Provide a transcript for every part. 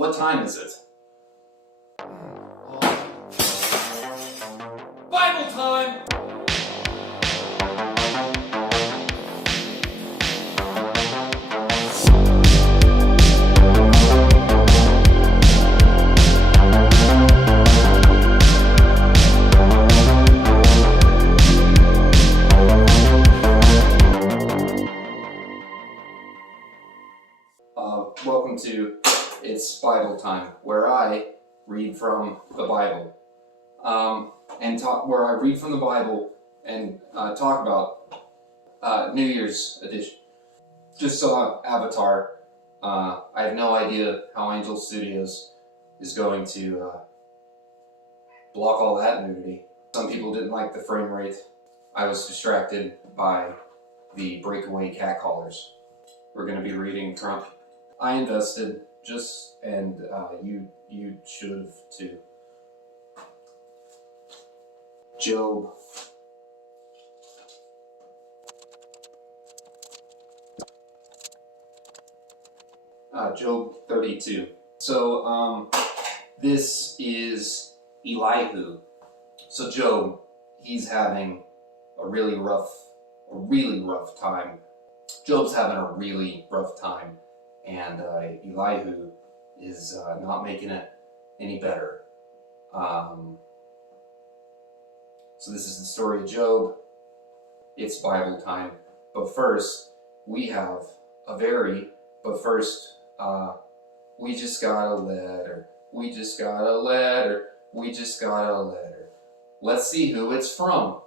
What time is it? Bible time! Welcome to It's Bible Time, where I read from the Bible, where I read from the Bible and talk about New Year's edition. Just saw Avatar. I have no idea how Angel Studios is going to block all that nudity. Some people didn't like the frame rate. I was distracted by the breakaway catcallers. We're going to be reading Trump. I invested, and you should have too. Job. Job 32. So, this is Elihu. So Job, he's having a really rough time. Job's having a really rough time. And Elihu is not making it any better. So this is the story of Job. It's Bible time. But first, we have we just got a letter. We just got a letter. We just got a letter. Let's see who it's from.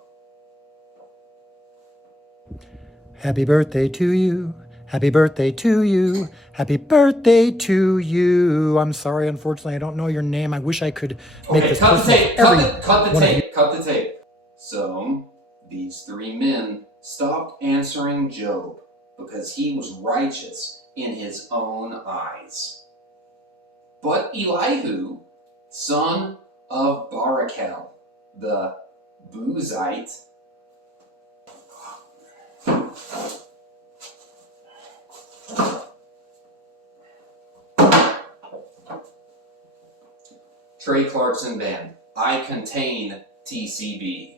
Happy birthday to you. Happy birthday to you. Happy birthday to you. I'm sorry, unfortunately, I don't know your name. I wish I could make this cut personal. Cut the tape. So, these three men stopped answering Job because he was righteous in his own eyes. But Elihu, son of Barachel, the Buzite, Trey Clarkson Band. I contain TCB.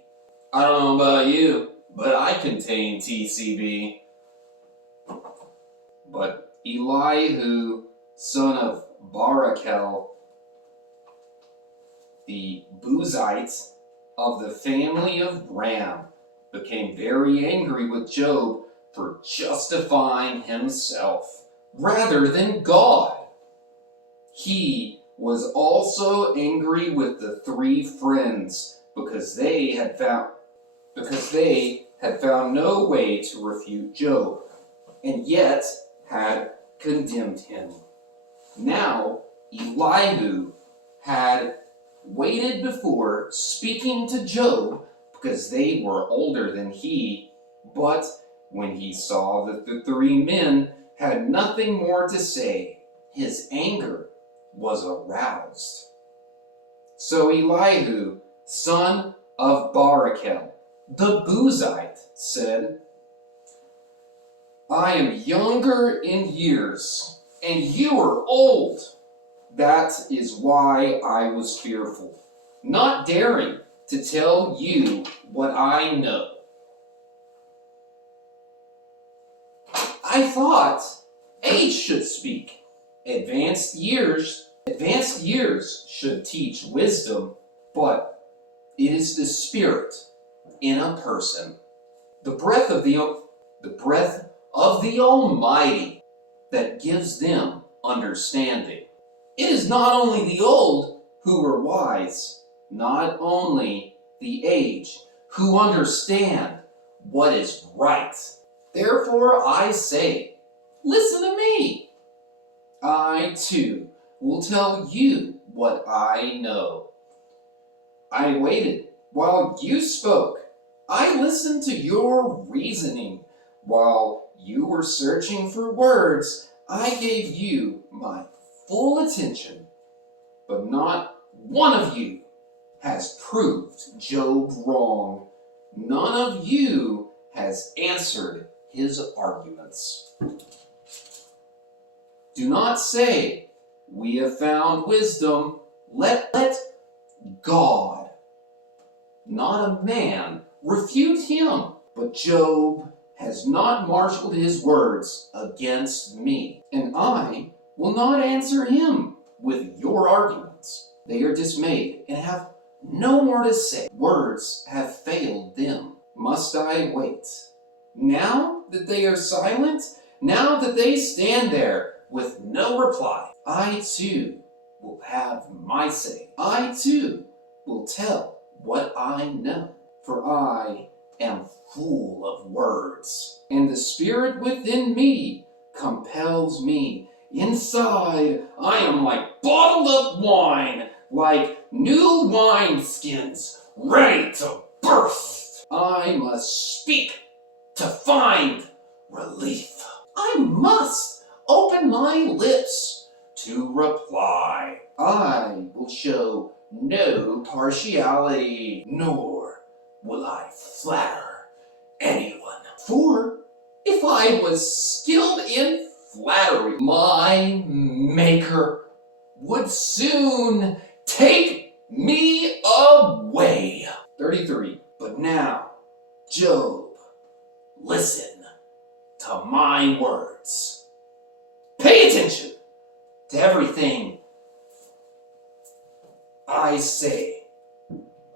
I don't know about you, but I contain TCB. But Elihu, son of Barachel, the Buzite of the family of Ram, became very angry with Job for justifying himself rather than God. He was also angry with the three friends because they had found no way to refute Job, and yet had condemned him. Now Elihu had waited before speaking to Job because they were older than he, but when he saw that the three men had nothing more to say, his anger was aroused. So Elihu, son of Barachel, the Buzite, said, I am younger in years, and you are old. That is why I was fearful, not daring to tell you what I know. I thought age should speak. Advanced years should teach wisdom, but it is the Spirit in a person, the breath of the Almighty that gives them understanding. It is not only the old who are wise, not only the aged who understand what is right. Therefore I say, listen to me. I, too, will tell you what I know. I waited while you spoke. I listened to your reasoning. While you were searching for words, I gave you my full attention. But not one of you has proved Job wrong. None of you has answered his arguments. Do not say, we have found wisdom. Let God, not a man, refute him. But Job has not marshaled his words against me, and I will not answer him with your arguments. They are dismayed and have no more to say. Words have failed them. Must I wait? Now that they are silent, now that they stand there with no reply, I too will have my say. I too will tell what I know, for I am full of words, and the spirit within me compels me. Inside, I am like bottled up wine, like new wineskins, ready to burst. I must speak to find relief. I must open my lips to reply. I will show no partiality, nor will I flatter anyone. For if I was skilled in flattery, my Maker would soon take me away. 33. But now, Job, listen to my words. Pay attention to everything I say.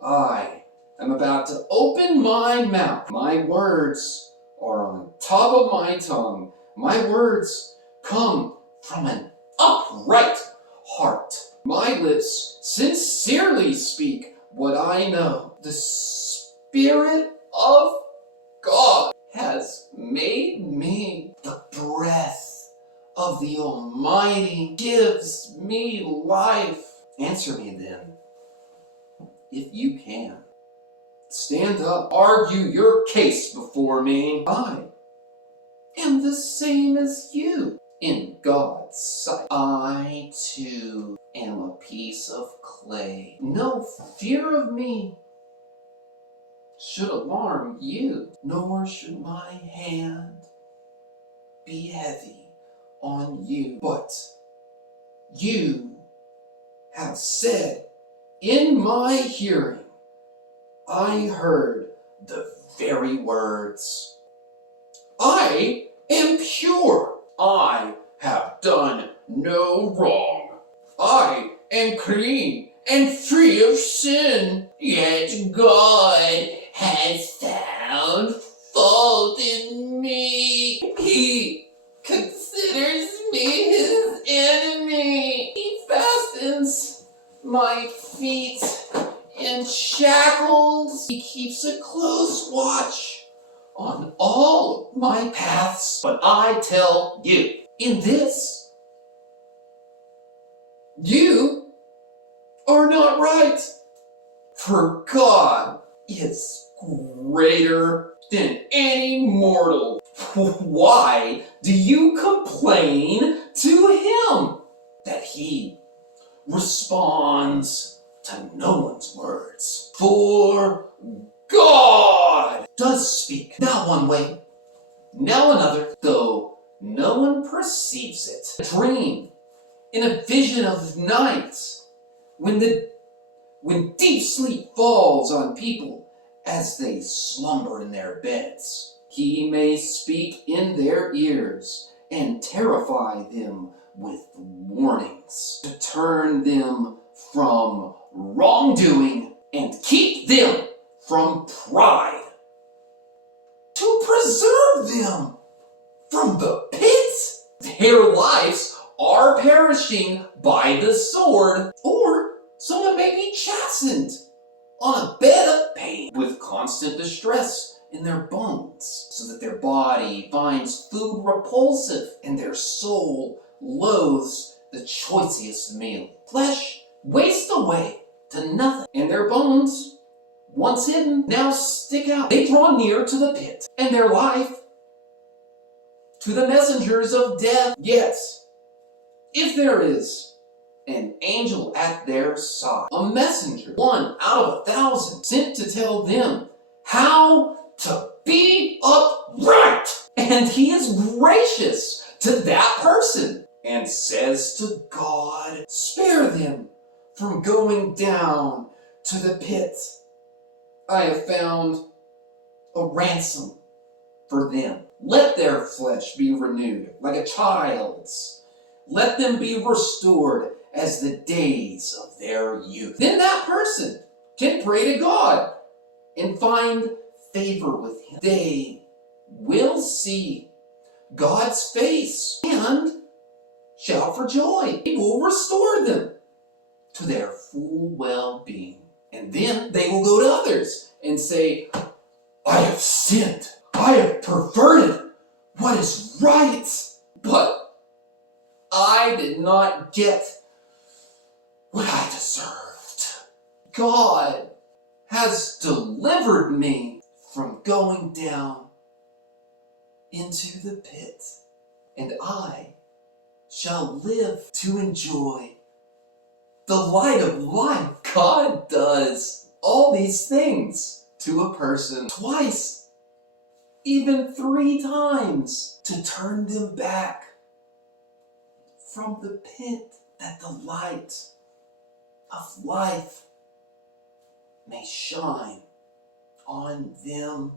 I am about to open my mouth. My words are on top of my tongue. My words come from an upright heart. My lips sincerely speak what I know. The Spirit of God has made me. The breath of the Almighty gives me life. Answer me then, if you can. Stand up, argue your case before me. I am the same as you in God's sight. I too am a piece of clay. No fear of me should alarm you, nor should my hand be heavy on you. But you have said in my hearing, I heard the very words. I am pure. I have done no wrong. I am clean and free of sin. Yet God has found fault in me. He considers me his enemy. He fastens my feet in shackles. He keeps a close watch on all my paths. But I tell you, in this, you are not right. For God is greater than any mortal. Why do you complain to him that he responds to no one's words? For God does speak, now one way, now another, though no one perceives it. A dream, in a vision of night, when deep sleep falls on people as they slumber in their beds, he may speak in their ears and terrify them with warnings to turn them from wrongdoing and keep them from pride, to preserve them from the pit. Their lives are perishing by the sword, or someone may be chastened on a bed of pain with constant distress in their bones, so that their body finds food repulsive and their soul loathes the choicest meal. Flesh wastes away to nothing, and their bones, once hidden, now stick out. They draw near to the pit, and their life to the messengers of death. Yet, if there is an angel at their side, a messenger, 1 out of 1,000, sent to tell them how to be upright, and he is gracious to that person and says to God, spare them from going down to the pit. I have found a ransom for them. Let their flesh be renewed like a child's. Let them be restored as the days of their youth. Then that person can pray to God and find favor with him. They will see God's face and shout for joy. He will restore them to their full well-being. And then they will go to others and say, I have sinned. I have perverted what is right. But I did not get what I deserved. God has delivered me from going down into the pit, and I shall live to enjoy the light of life. God does all these things to a person twice, even 3 times, to turn them back from the pit, that the light of life may shine on them.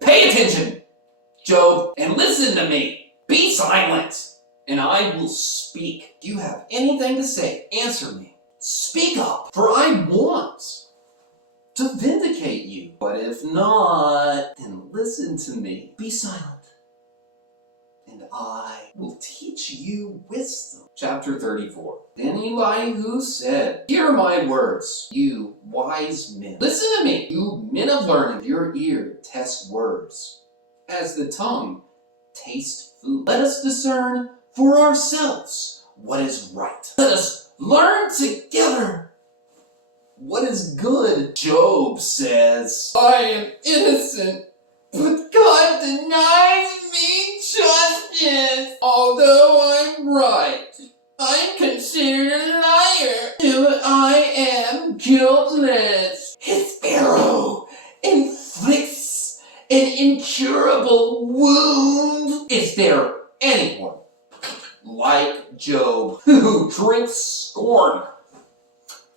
Pay attention, Job, and listen to me. Be silent, and I will speak. Do you have anything to say? Answer me. Speak up, for I want to vindicate you. But if not, then listen to me. Be silent, and I will teach you wisdom. Chapter 34. Then Elihu said, hear my words, you wise men. Listen to me, you men of learning. Your ear test words, as the tongue tastes food. Let us discern for ourselves what is right. Let us learn together what is good. Job says, I am innocent, but God denies me justice. Although I'm right, I'm considered a liar. But I am guiltless. His arrow inflicts an incurable wound. Is there anyone like Job who drinks scorn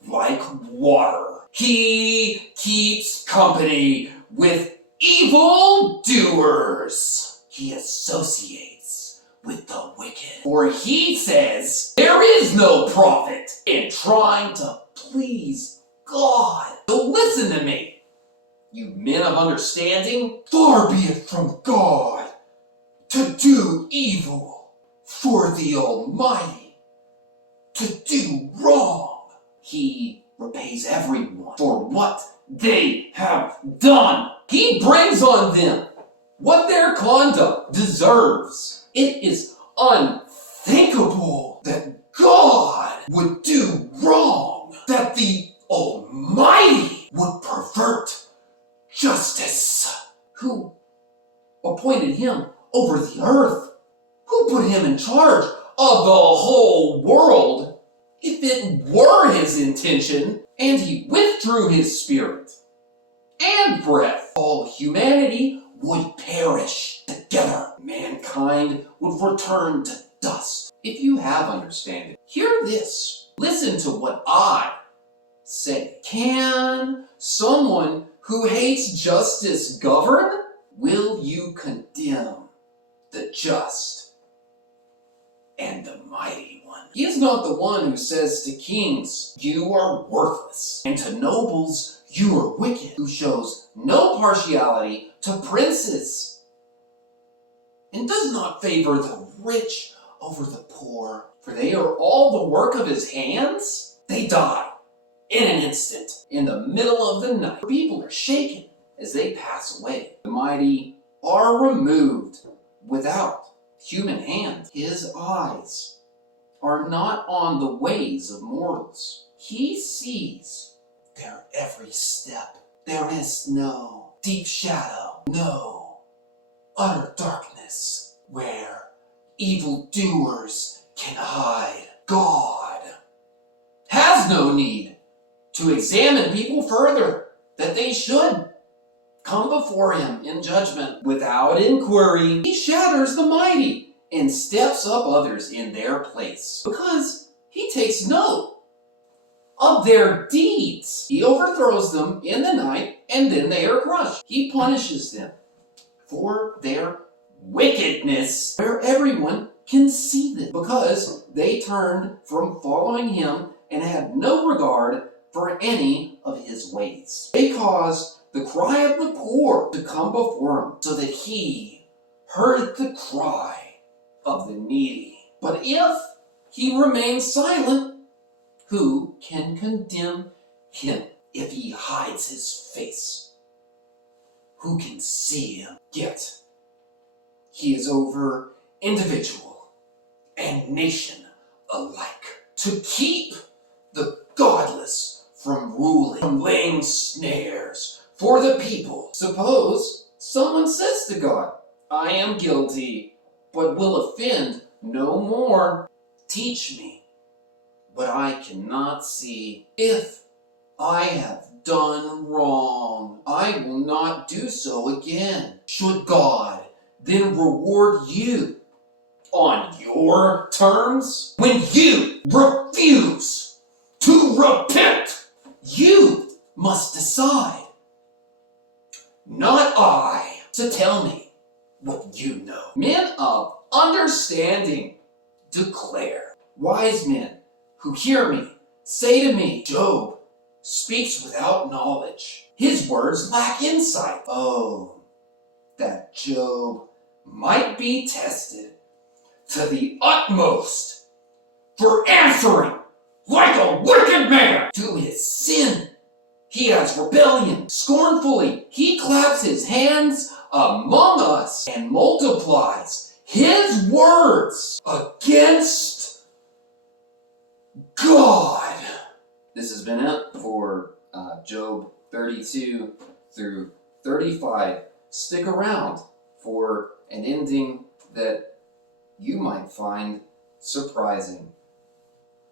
like water? He keeps company with evil doers. He associates with the wicked. For he says, there is no profit in trying to please God. So listen to me, you men of understanding. Far be it from God to do evil, for the Almighty to do wrong. He repays everyone for what they have done. He brings on them what their conduct deserves. It is unthinkable that God would do wrong, that the Almighty would pervert justice. Who appointed him over the earth? Who put him in charge of the whole world? If it were his intention, and he withdrew his spirit and breath, all humanity would perish together. Mankind would return to dust. If you have understanding, hear this. Listen to what I say. Can someone who hates justice govern? Will you condemn the just and the mighty one? He is not the one who says to kings, you are worthless, and to nobles, you are wicked, who shows no partiality to princes, and does not favor the rich over the poor, for they are all the work of his hands. They die in an instant, in the middle of the night. People are shaken as they pass away. The mighty are removed without human hand. His eyes are not on the ways of mortals. He sees their every step. There is no deep shadow, no utter darkness where evildoers can hide. God has no need to examine people further, that they should come before him in judgment without inquiry. He shatters the mighty and steps up others in their place, because he takes note of their deeds. He overthrows them in the night, and then they are crushed. He punishes them for their wickedness, where everyone can see them, because they turned from following him and had no regard for any of his ways. They caused the cry of the poor to come before him, so that he heard the cry of the needy. But if he remains silent, who can condemn him? If he hides his face, who can see him? Yet he is over individual and nation alike, to keep the godless from ruling, from laying snares for the people. Suppose someone says to God, I am guilty, but will offend no more. Teach me, but I cannot see. If I have done wrong, I will not do so again. Should God then reward you on your terms? When you refuse to repent, you must decide, not I, to tell me what you know. Men of understanding declare. Wise men who hear me say to me, Job speaks without knowledge. His words lack insight. Oh, that Job might be tested to the utmost for answering like a wicked man. To his sin he has rebellion. Scornfully he claps his hands among us and multiplies his words against God. This has been it for Job 32 through 35. Stick around for an ending that you might find surprising.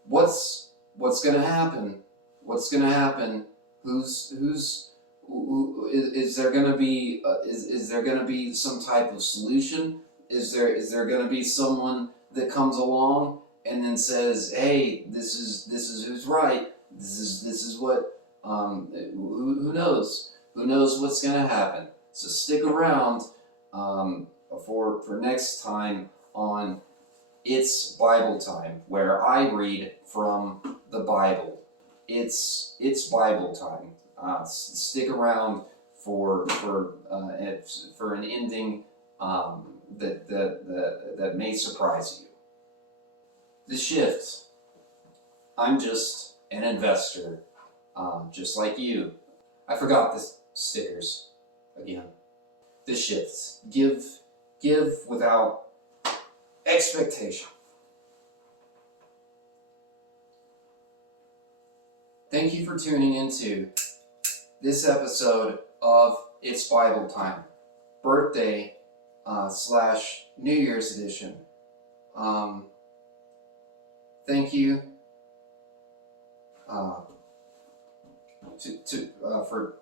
What's going to happen? What's going to happen? Is there going to be is there going to be some type of solution? Is there going to be someone that comes along and then says, "Hey, this is who's right. This is what who knows? Who knows what's going to happen?" So stick around for next time on It's Bible Time, where I read from the Bible. It's Bible time. Stick around for an ending that may surprise you. The shift. I'm just an investor, just like you. I forgot the stickers again. The shift. Give without expectation. Thank you for tuning into this episode of It's Bible Time, birthday / New Year's edition. Thank you for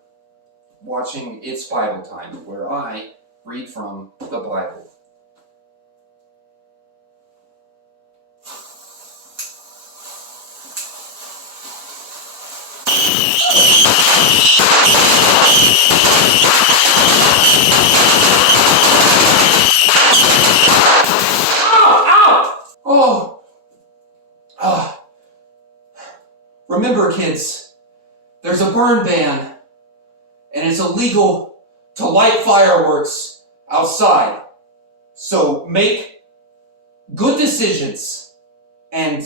watching It's Bible Time, where I read from the Bible. Remember, kids, there's a burn ban, and it's illegal to light fireworks outside. So make good decisions and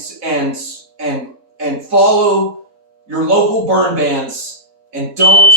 follow your local burn bans, and don't